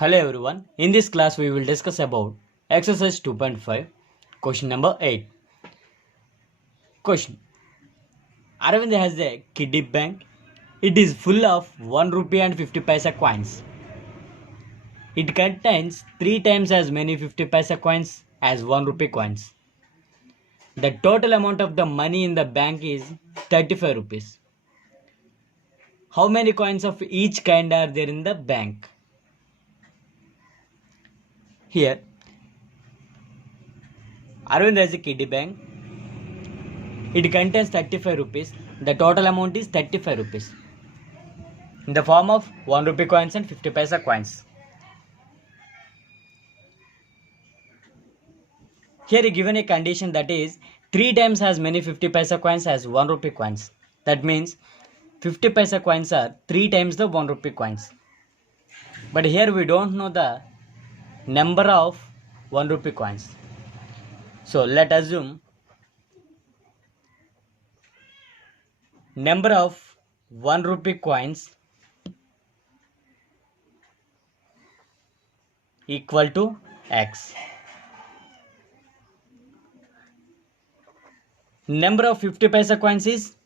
Hello everyone, in this class we will discuss about exercise 2.5, question number 8. Question: Aravind has a kiddie bank. It is full of 1 rupee and 50 paisa coins. It contains 3 times as many 50 paisa coins as 1 rupee coins. The total amount of the money in the bank is 35 rupees. How many coins of each kind are there in the bank? Here, Aravind has a kiddie bank. It contains 35 rupees. The total amount is 35 rupees in the form of 1 rupee coins and 50 paisa coins. Here given a condition that is 3 times as many 50 paisa coins as 1 rupee coins. That means 50 paisa coins are 3 times the 1 rupee coins. But here we don't know the number of 1 rupee coins. So let assume number of 1 rupee coins equal to x. Number of 50 paisa coins is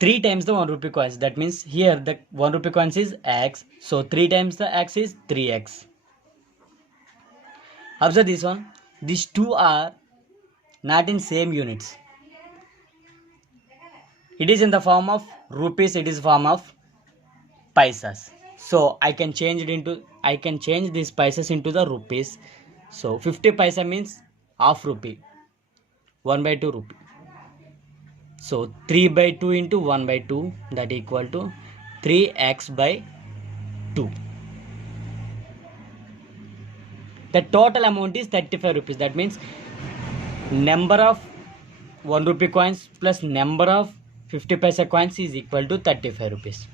3 times the 1 rupee coins. That means here the 1 rupee coins is x. So 3 times the x is 3x. Observe this one. These two are not in same units. It is in the form of rupees. It is form of paisas. So I can change these paisas into the rupees. So 50 paisa means half rupee. 1 by 2 rupee. So 3 by 2 into 1 by 2, that equal to 3x by 2. The total amount is 35 rupees. That means number of 1 rupee coins plus number of 50 paisa coins is equal to 35 rupees.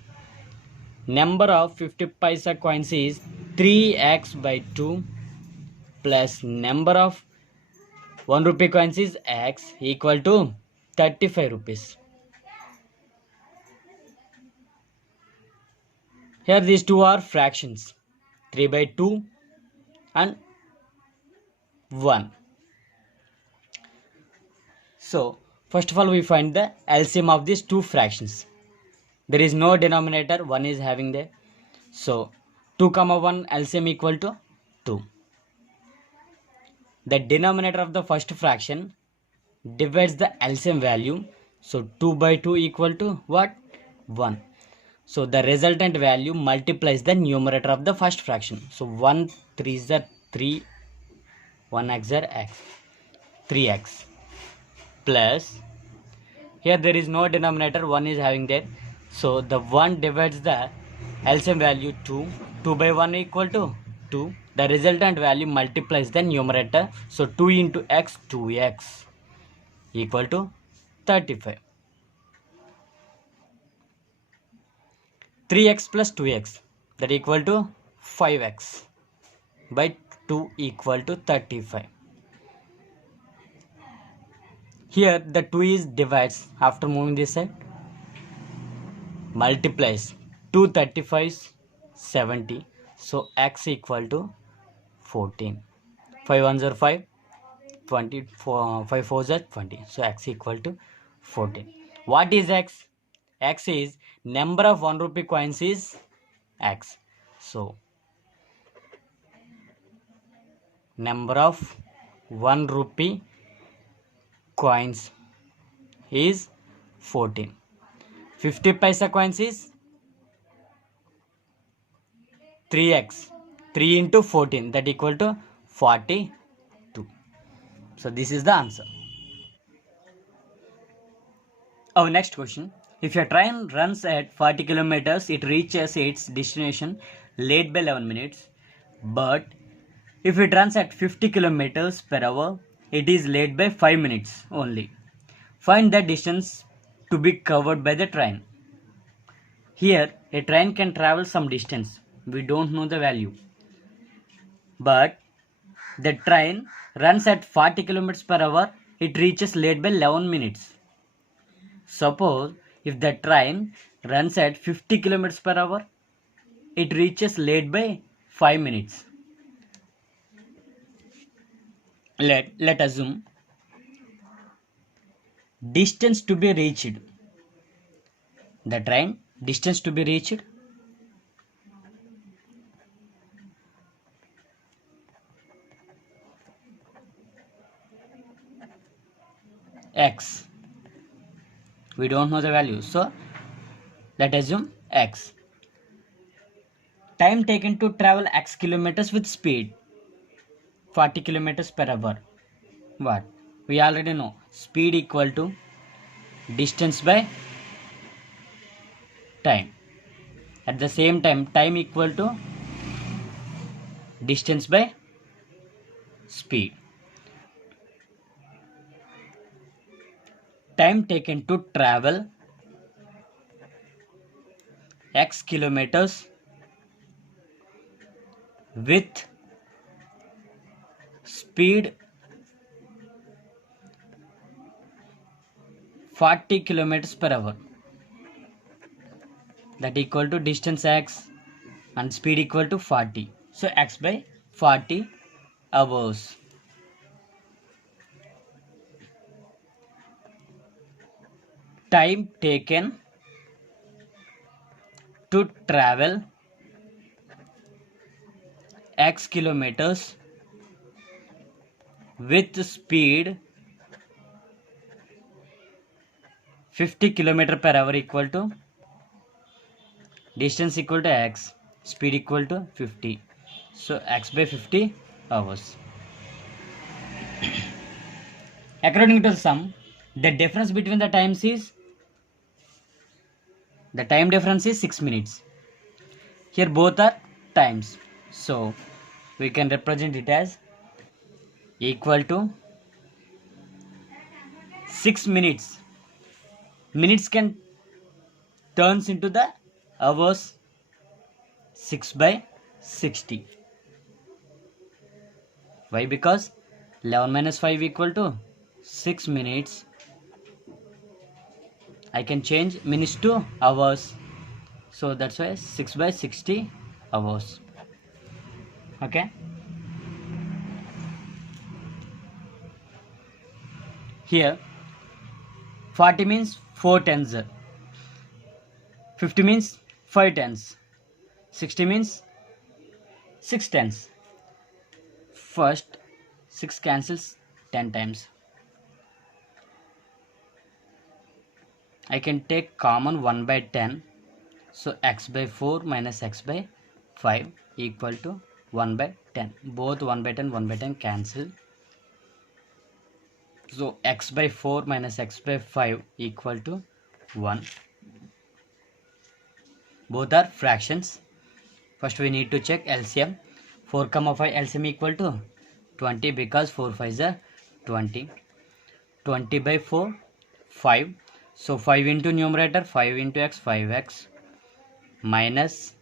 Number of 50 paisa coins is 3x by 2 plus number of 1 rupee coins is x equal to 35 rupees. Here these two are fractions, 3 by 2 and 1. So first of all we find the LCM of these two fractions. There is no denominator, 1 is having there. So 2 comma 1 LCM equal to 2. The denominator of the first fraction divides the LCM value. So 2 by 2 equal to what? 1. So the resultant value multiplies the numerator of the first fraction. So 1 3 is 3, 1 x are x, 3x plus, here there is no denominator, 1 is having there. So the 1 divides the LCM value 2. 2 by 1 equal to 2. The resultant value multiplies the numerator. So 2 into x, 2x equal to 35. 3x plus 2x, that equal to 5x by 2 equal to 35. Here the 2 is divides after moving this side, multiplies 2 35 70. So x equal to 14. 5 1s are 5, 20, 5 4s are 20. So x equal to 14. What is x? X is number of 1 rupee coins is x. So number of 1 rupee coins is 14. 50 paisa coins is 3x. 3 into 14, that equal to 42. So this is the answer. Our next question. If a train runs at 40 kilometers, it reaches its destination late by 11 minutes. But if it runs at 50 kilometers per hour, it is late by 5 minutes only. Find the distance to be covered by the train. Here, a train can travel some distance. We don't know the value. But the train runs at 40 kilometers per hour, it reaches late by 11 minutes. Suppose if the train runs at 50 kilometers per hour, it reaches late by 5 minutes. Let assume distance to be reached. The train distance to be reached x. We don't know the value, so let assume x. Time taken to travel x kilometers with speed 40 kilometers per hour. What? We already know speed equal to distance by time. At the same time, time equal to distance by speed. Time taken to travel x kilometers with speed 40 kilometers per hour, that equal to distance x and speed equal to 40. So x by 40 hours. Time taken to travel x kilometers with speed 50 kilometer per hour equal to distance equal to x, speed equal to 50. So x by 50 hours. According to the sum, the difference between the times is, the time difference is 6 minutes. Here both are times, so we can represent it as equal to 6 minutes. Minutes can turns into the hours. 6 by 60. Why? Because 11 minus 5 equal to 6 minutes. I can change minutes to hours, so that's why 6 by 60 hours. Okay, here 40 means 4 tens, 50 means 5 tens, 60 means 6 tens. First 6 cancels 10 times. I can take common 1 by 10, so x by 4 minus x by 5 equal to 1 by 10. Both 1 by 10 cancel. So x by 4 minus x by 5 equal to 1. Both are fractions. First we need to check LCM. 4, 5 LCM equal to 20, because 4 5s are 20. 20 by 4, 5. So 5 into numerator, 5 into x, 5x, minus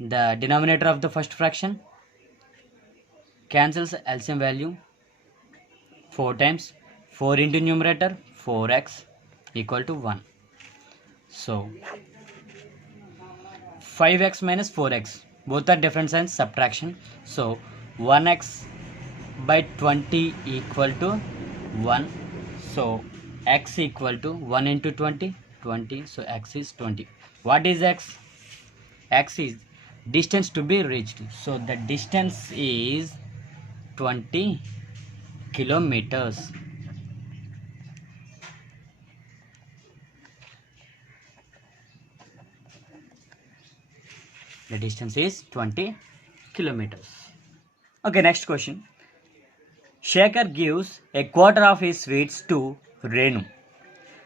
the denominator of the first fraction, cancels LCM value 4 times. 4 into numerator, 4x equal to 1. So 5x minus 4x, both are different signs, subtraction. So 1x by 20 equal to 1. So x equal to 1 into 20, 20. So x is 20. What is x? X is distance to be reached. So the distance is 20 kilometers. The distance is 20 kilometers. Okay, next question. Shekhar gives a quarter of his sweets to Renu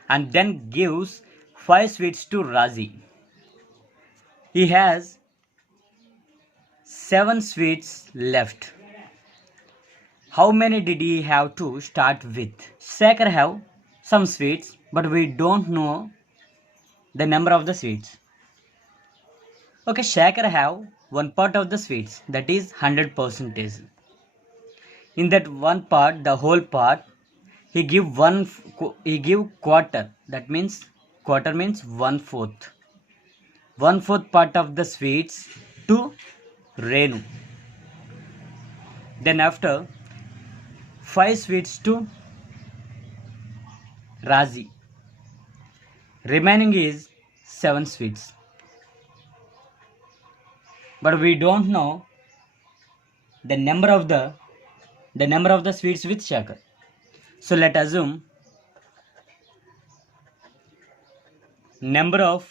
and then gives 5 sweets to Razi. He has 7 sweets left. How many did he have to start with? Shekhar have some sweets, but we don't know the number of the sweets. Okay, Shekhar have one part of the sweets, that is 100%. In that one part, the whole part, he give quarter, that means quarter means 1/4. 1/4 part of the sweets to Renu. Then after 5 sweets to Razi. Remaining is 7 sweets. But we don't know the number of the sweets with Shekhar. So let assume number of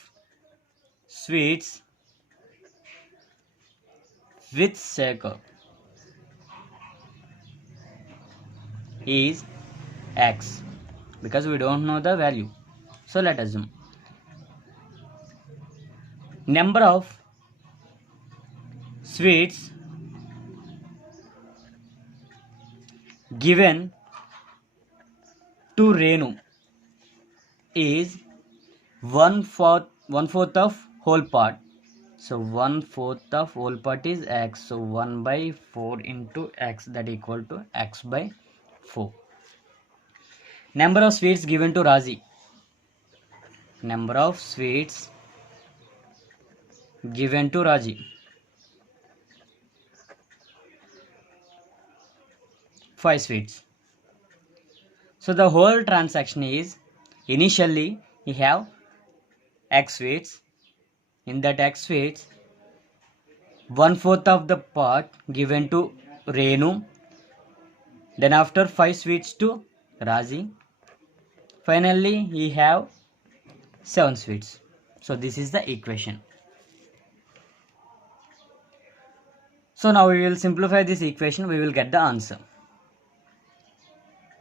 sweets with Shekhar is X, because we don't know the value. So let assume number of sweets given to Renu is 1/4 of whole part. So 1/4 of whole part is X. So 1/4 into X, that equal to X by 4. Number of sweets given to Razi. Number of sweets given to Raji. 5 sweets. So the whole transaction is, initially you have X sweets. In that X sweets, 1/4 of the part given to Renu. Then after 5 sweets to Raji. Finally we have 7 sweets. So this is the equation. So now we will simplify this equation. We will get the answer.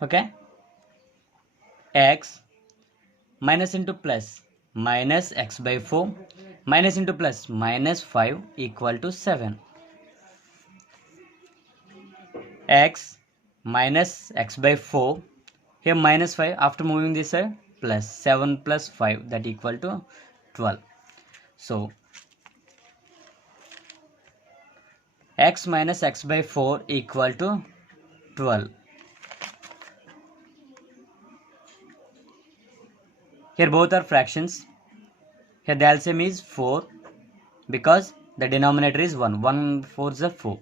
Okay. X minus into plus minus X by 4 minus into plus minus 5 equal to 7. X minus X by 4, here minus 5, after moving this side plus 7 plus 5, that equal to 12. So X minus X by 4 equal to 12. Here both are fractions. Here the LCM is 4 because the denominator is 1. 1 4 is 4.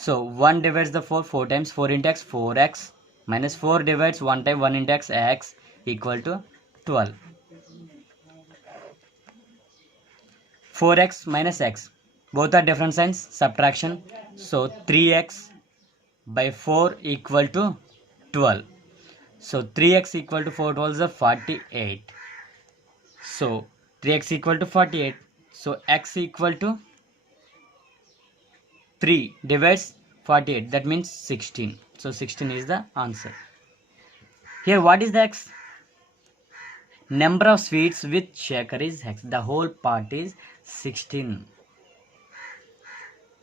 So 1 divides the 4 4 times. 4 into X, 4X minus 4 divides 1 time 1 into X equal to 12. 4X minus X. Both are different signs, subtraction. So 3X by 4 equal to 12. So 3X equal to 4 12 is 48. So 3X equal to 48. So X equal to 3 divides 48. That means 16. So 16 is the answer. Here what is the X? Number of sweets with Shekhar is X. The whole part is 16.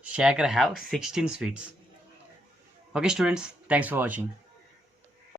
Shekhar have 16 sweets. Okay students, thanks for watching.